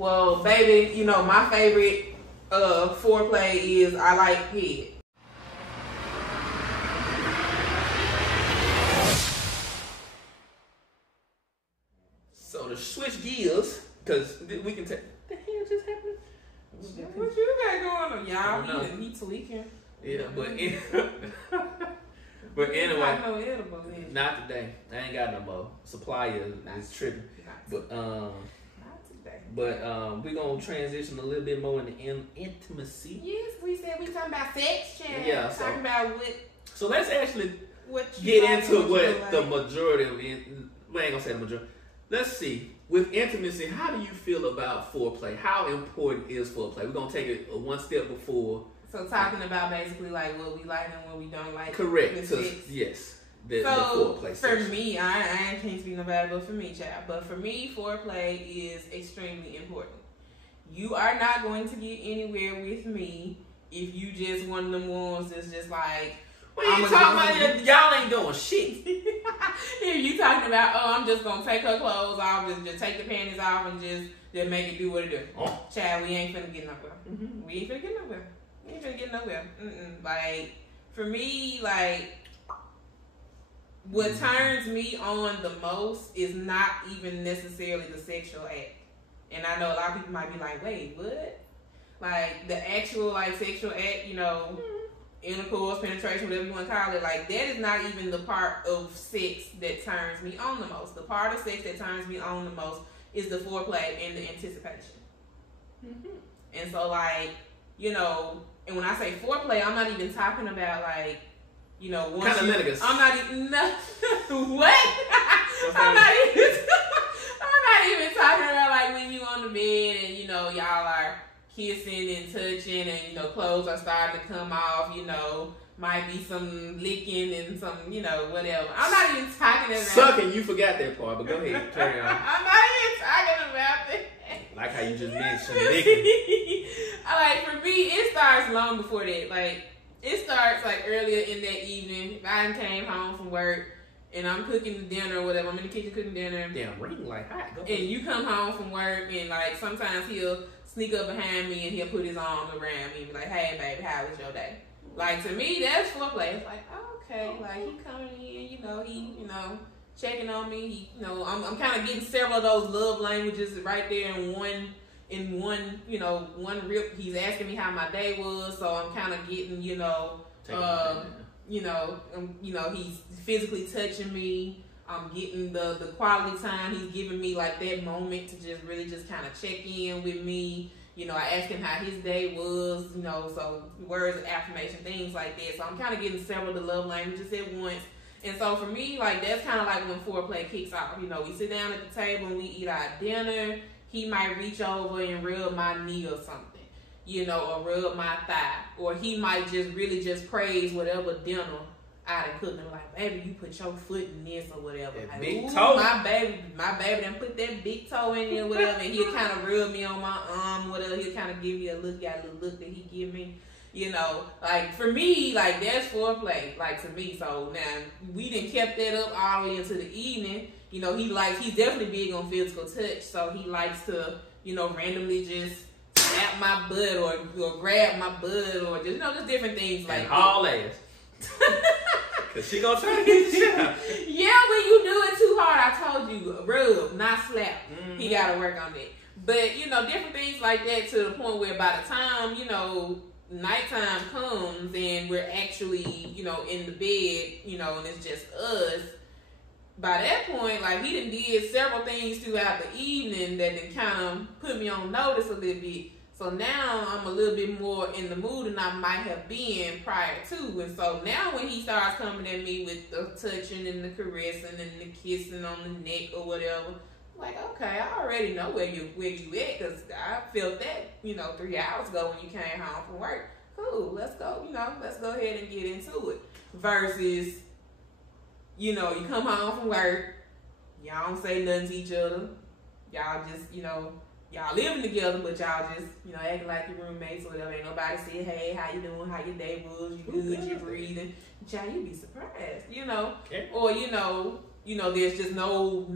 Well, baby, you know, my favorite foreplay is I like head. So to switch gears, because we can take... What the hell just happened? What you got going on? Y'all, he tweaking. Yeah, but anyway, no edible, not today. I ain't got no more. Supplier is tripping. But not today. But we gonna transition a little bit more into intimacy. Yes, we said we talking about sex, chat. Yeah, talking about what. So let's actually what get into what the majority of we ain't gonna say the majority. Let's see. With intimacy, how do you feel about foreplay? How important is foreplay? We're gonna take it one step before. So talking about basically like what we like and what we don't like. Correct. Yes. The foreplay for me, I can't speak about it, but for me, child. But for me, foreplay is extremely important. You are not going to get anywhere with me if you just one of them ones that's just like. What are you talking about? Y'all ain't doing shit. If you talking about, oh, I'm just gonna take her clothes off, just take the panties off and just make it do what it do. Oh. Child, we ain't finna get nowhere. Mm-hmm. We ain't finna get nowhere. We ain't finna get nowhere. Like, for me, like, what turns me on the most is not even necessarily the sexual act. And I know a lot of people might be like, wait, what? Like, the actual, like, sexual act, you know, intercourse, penetration, whatever you want to call it, like, that is not even the part of sex that turns me on the most. The part of sex that turns me on the most is the foreplay and the anticipation. Mm-hmm. And so, like, you know, and when I say foreplay, I'm not even talking about, like, you know, once kind of niggas. I'm not even, no, what? I'm not even talking about, like, when you on the bed and, you know, y'all are kissing and touching and, you know, clothes are starting to come off, you know, might be some licking and some, you know, whatever. I'm not even talking about sucking. You forgot that part, but go ahead, carry on. I'm not even talking about that. Like how you just mentioned licking. Like, for me, it starts long before that. Like, it starts like earlier in that evening. If I came home from work and I'm cooking the dinner or whatever, I'm in the kitchen cooking dinner. Damn, ring like hot. Go and you come home from work and, like, sometimes he'll sneak up behind me and he'll put his arms around me and be like, hey, baby, how was your day? Like, to me, that's foreplay. It's like, oh, okay, like, he coming in, you know, he, you know, checking on me. He, you know, I'm kind of getting several of those love languages right there in one, you know, one rip. He's asking me how my day was, so I'm kind of getting, you know, you know, he's physically touching me. I'm getting the quality time. He's giving me, like, that moment to just really just kind of check in with me. You know, I asked him how his day was, you know, so words of affirmation, things like that. So I'm kind of getting several of the love languages at once. And so for me, like, that's kind of like when foreplay kicks off. You know, we sit down at the table and we eat our dinner. He might reach over and rub my knee or something, you know, or rub my thigh. Or he might just really just praise whatever dinner I done cooked. And like, baby, you put your foot in this or whatever. That like, big toe. My baby done put that big toe in there or whatever. And he'll kind of rub me on my arm, whatever. He'll kind of give me a look, got a little look that he give me. You know, like, for me, like, that's foreplay, like, to me. So now we done kept that up all the way into the evening. You know, he's definitely big on physical touch. So he likes to, you know, randomly just slap my butt or grab my butt or just, you know, just different things like that. All ass. Cause she gonna try to get the shit out. Yeah, when you do it too hard, I told you, rub, not slap. Mm-hmm. He gotta work on that. But, you know, different things like that to the point where by the time, you know, nighttime comes and we're actually, you know, in the bed, you know, and it's just us. By that point, like, he done did several things throughout the evening that done kind of put me on notice a little bit. So now I'm a little bit more in the mood than I might have been prior to. And so now when he starts coming at me with the touching and the caressing and the kissing on the neck or whatever, like, okay, I already know where you at, because I felt that, you know, 3 hours ago when you came home from work. Cool, let's go, you know, let's go ahead and get into it. Versus, you know, you come home from work, y'all don't say nothing to each other. Y'all just, you know, y'all living together, but y'all just, you know, acting like your roommates or whatever. Ain't nobody say, hey, how you doing? How your day was? You good? You breathing? Child, you be surprised, you know. Okay. Or, you know, you know, there's just no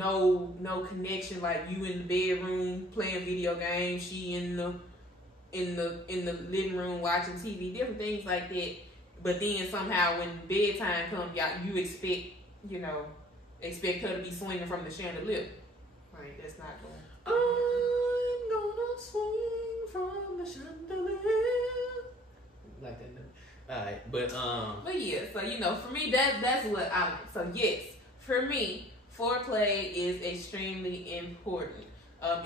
connection. Like you in the bedroom playing video games, she in the living room watching TV, different things like that. But then somehow when bedtime comes, you expect her to be swinging from the chandelier. Like that's not going. I'm gonna swing from the chandelier. Like that. Alright, but yeah, so you know, for me that's what I like. So yes, for me, foreplay is extremely important.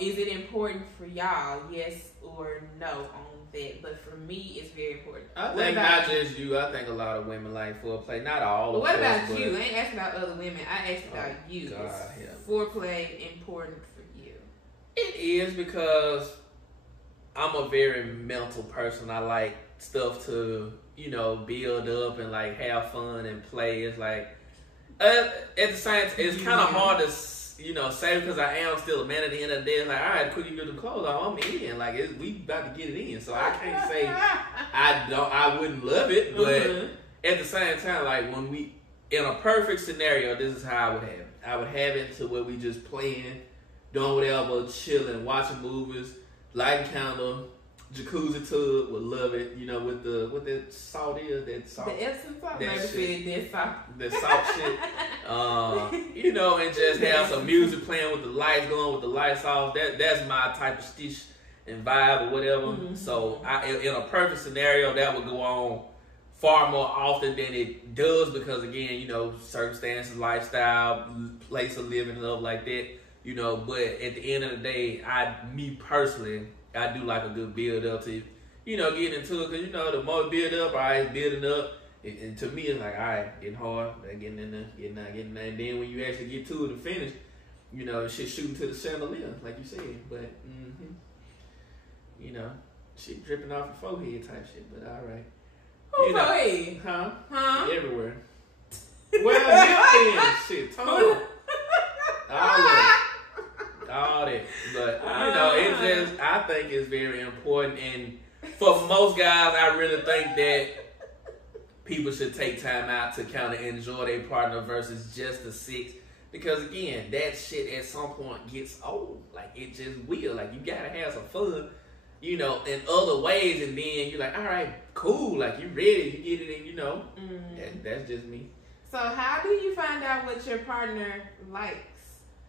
Is it important for y'all? Yes or no on that? But for me, it's very important. I think not just you. I think a lot of women like foreplay. Not all. But what about you? I ain't asking about other women. I asked about you. God, is foreplay important for you? It is because I'm a very mental person. I like stuff to, you know, build up and like have fun and play. It's like at the same time, it's kind of hard to, you know, say because I am still a man at the end of the day. It's like, all right, quickly get the clothes on, I'm in. Like we about to get it in, so I can't say I wouldn't love it, but at the same time, like when we in a perfect scenario, this is how I would have it. I would have it to where we just playing, doing whatever, chilling, watching movies, lighting candle. Jacuzzi tub would love it, you know, with that salt is, that salt. The Epsom salt, that shit. That salt. That salt shit. You know, and just have some music playing with the lights going, with the lights off. That's my type of stitch and vibe or whatever. Mm-hmm. So in a perfect scenario, that would go on far more often than it does because, again, you know, circumstances, lifestyle, place of living, and stuff like that. You know, but at the end of the day, me personally, I do like a good build up to, you know, get into it. Because, you know, the more build up, all right, building up. And to me, it's like, all right, getting hard, getting in there, getting out, getting there. And then when you actually get to it and finish, you know, shit shooting to the chandelier, like you said. But, you know, shit dripping off your forehead type shit. But all right. Who forehead? Huh? Everywhere. Well, then, shit, tongue. All that. But, you know, it's just, I think it's very important. And for most guys, I really think that people should take time out to kind of enjoy their partner versus just the sex. Because, again, that shit at some point gets old. Like, it just will. Like, you got to have some fun, you know, in other ways. And then you're like, all right, cool. Like, you ready. You get it and, you know. That's just me. So, how do you find out what your partner likes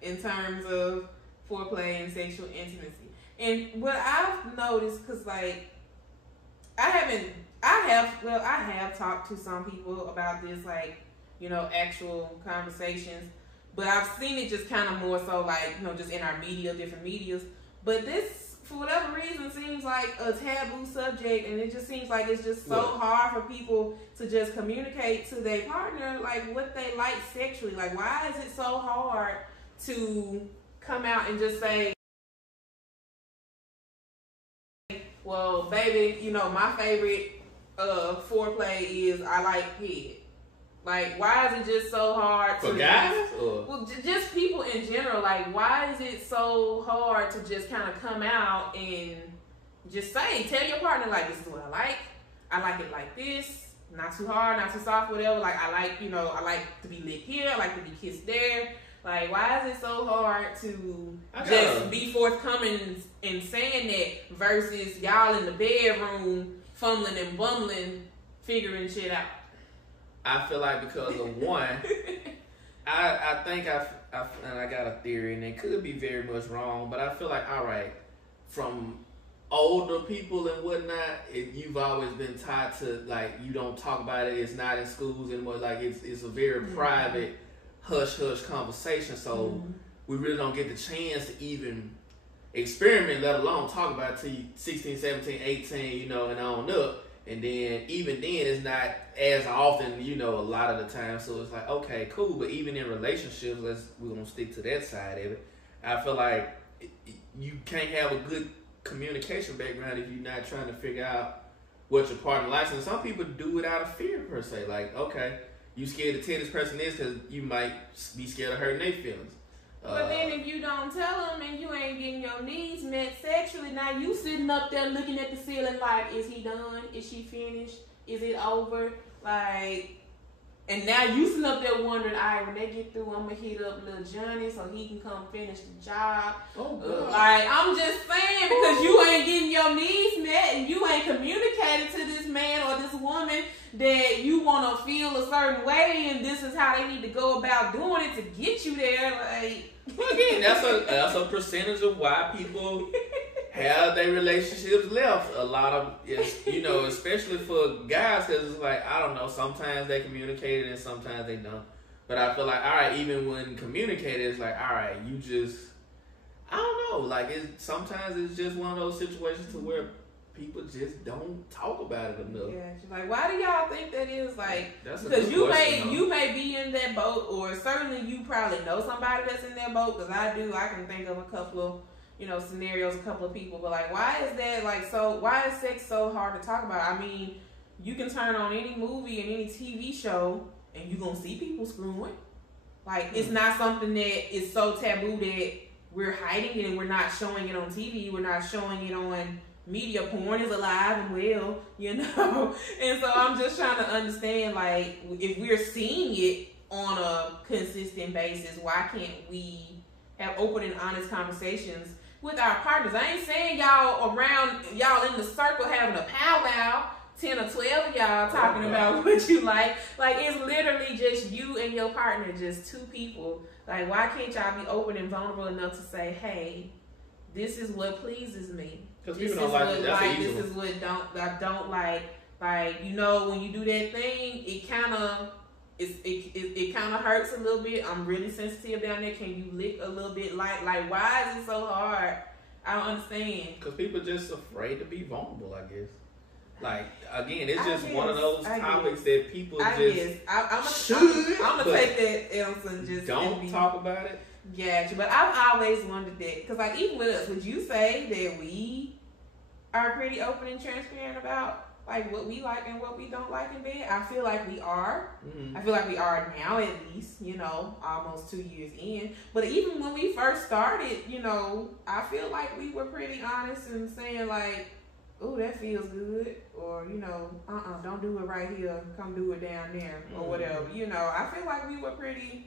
in terms of foreplay and sexual intimacy? And what I've noticed, because like I have talked to some people about this, like, you know, actual conversations, but I've seen it just kind of more so like, you know, just in our media, different medias. But this, for whatever reason, seems like a taboo subject, and it just seems like it's just so hard for people to just communicate to their partner like what they like sexually. Like, why is it so hard to come out and just say, well, baby, you know, my favorite foreplay is I like head. Like, why is it just so hard for guys? Well, just people in general. Like, why is it so hard to just kind of come out and just say, tell your partner, like, this is what I like. I like it like this. Not too hard, not too soft, whatever. Like, I like, you know, I like to be licked here. I like to be kissed there. Like, why is it so hard to just be forthcoming in saying that versus y'all in the bedroom fumbling and bumbling, figuring shit out? I feel like because of one, I think and I got a theory, and it could be very much wrong, but I feel like, all right, from older people and whatnot, you've always been taught to, like, you don't talk about it. It's not in schools anymore. Like, it's a very private, hush-hush conversation, so we really don't get the chance to even experiment, let alone talk about it till you 16, 17, 18, you know, and on up. And then, even then, it's not as often, you know, a lot of the time. So it's like, okay, cool. But even in relationships, we're going to stick to that side of it. I feel like you can't have a good communication background if you're not trying to figure out what your partner likes. And some people do it out of fear, per se. Like, okay, you scared to tell this person this because you might be scared of hurting their feelings. But then if you don't tell them and you ain't getting your needs met sexually, now you sitting up there looking at the ceiling like, is he done? Is she finished? Is it over? Like, And now you sitting up there wondering, all right, when they get through, I'm going to hit up little Johnny so he can come finish the job. Oh, God. Like, I'm just saying, because you ain't getting your needs met and you ain't communicating to this man or this woman that you want to feel a certain way and this is how they need to go about doing it to get you there. Like, well, again, that's a percentage of why people have their relationships left. A lot of it's, you know, especially for guys, because it's like, I don't know, sometimes they communicate it and sometimes they don't. But I feel like, all right, even when communicated, it's like, all right, you just, I don't know, like sometimes it's just one of those situations to where people just don't talk about it enough. Yeah, she's like, why do y'all think that is? Like, because you may be in that boat, or certainly you probably know somebody that's in that boat. Because I do, I can think of a couple of, you know, scenarios, a couple of people. But like, why is that like so? Why is sex so hard to talk about? I mean, you can turn on any movie and any TV show, and you're gonna see people screwing. Like, it's not something that is so taboo that we're hiding it and we're not showing it on TV. We're not showing it on media. Porn is alive and well, you know. And so I'm just trying to understand, like, if we're seeing it on a consistent basis, why can't we have open and honest conversations with our partners? I ain't saying y'all in the circle having a powwow, 10 or 12 of y'all talking about what you like. Like, it's literally just you and your partner, just two people. Like, why can't y'all be open and vulnerable enough to say, hey, this is what pleases me. This is what I don't like. Like, you know, when you do that thing, it kind of hurts a little bit. I'm really sensitive down there. Can you lick a little bit light? Like, why is it so hard? I don't understand. Because people just afraid to be vulnerable, I guess. Like, again, it's just one of those topics that people I'm gonna take that answer and just don't talk about it. Gotcha. But I've always wondered that, because like, even with us, would you say that we are pretty open and transparent about like what we like and what we don't like in bed? I feel like we are. Mm-hmm. I feel like we are now, at least, you know, almost 2 years in. But even when we first started, you know, I feel like we were pretty honest and saying like, oh, that feels good, or, you know, don't do it right here, come do it down there, or whatever. You know, I feel like we were pretty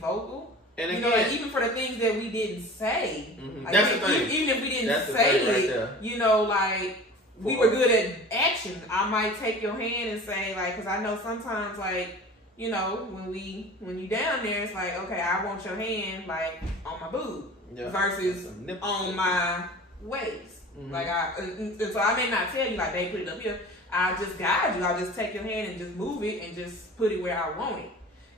vocal. And again, you know, like, even for the things that we didn't say, like, that's the thing. Even if we didn't say it, right, you know, like, we were good at action. I might take your hand and say, like, because I know sometimes, like, you know, when you down there, it's like, okay, I want your hand, like, on my boob, versus on my waist. Like, so I may not tell you, like, babe, put it up here. I'll just guide you. I'll just take your hand and just move it and just put it where I want it.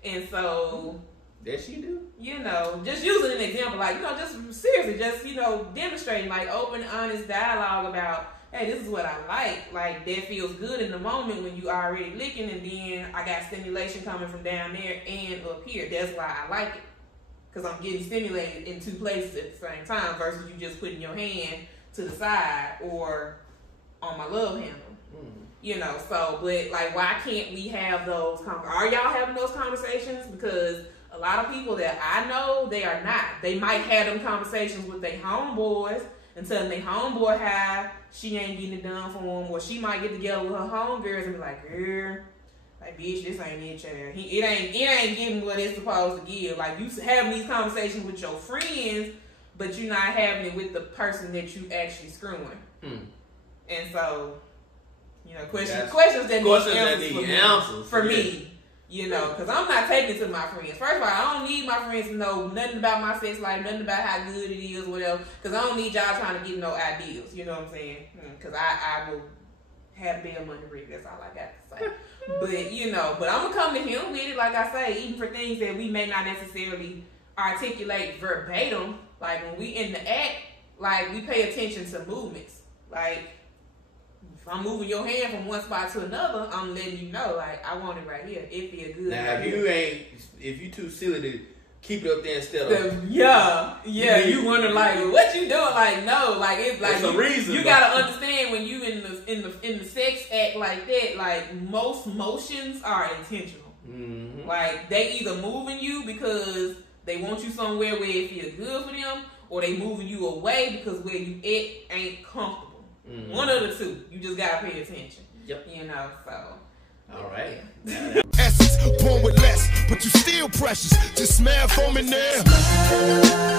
And so, that she do? You know, just using an example, like, you know, just seriously, just, you know, demonstrating, like, open, honest dialogue about, hey, this is what I like. Like, that feels good in the moment when you already licking, and then I got stimulation coming from down there and up here. That's why I like it. Because I'm getting stimulated in two places at the same time versus you just putting your hand to the side or on my love handle. You know, so, but, like, why can't we have those Are y'all having those conversations? Because a lot of people that I know, they are not. They might have them conversations with their homeboys and telling their homeboy how she ain't getting it done for him, or she might get together with her homegirls and be like, girl, like, bitch, this ain't it, child. It ain't giving what it's supposed to give. Like, you having these conversations with your friends, but you're not having it with the person that you actually screwing. And so, you know, questions that need answers for me. You know, because I'm not taking it to my friends. First of all, I don't need my friends to know nothing about my sex life, nothing about how good it is, whatever. Because I don't need y'all trying to get no ideas. You know what I'm saying? Because I will have bail money ready. That's all I got to say. But, you know, but I'm going to come to him with it, like I say, even for things that we may not necessarily articulate verbatim. Like, when we in the act, like, we pay attention to movements. Like, if I'm moving your hand from one spot to another, I'm letting you know, like, I want it right here. It feel good. Now, right if you too silly to keep it up there instead of you wonder, like, what you doing? Like, no, like, it's like a reason. You gotta understand when you in the sex act like that, like, most motions are intentional. Like, they either moving you because they want you somewhere where it feel good for them, or they moving you away because where you at ain't comfortable. One of the two. You just gotta pay attention. Yep. You know, so All right. Essence, born with less, but you still precious. Just smell for me now.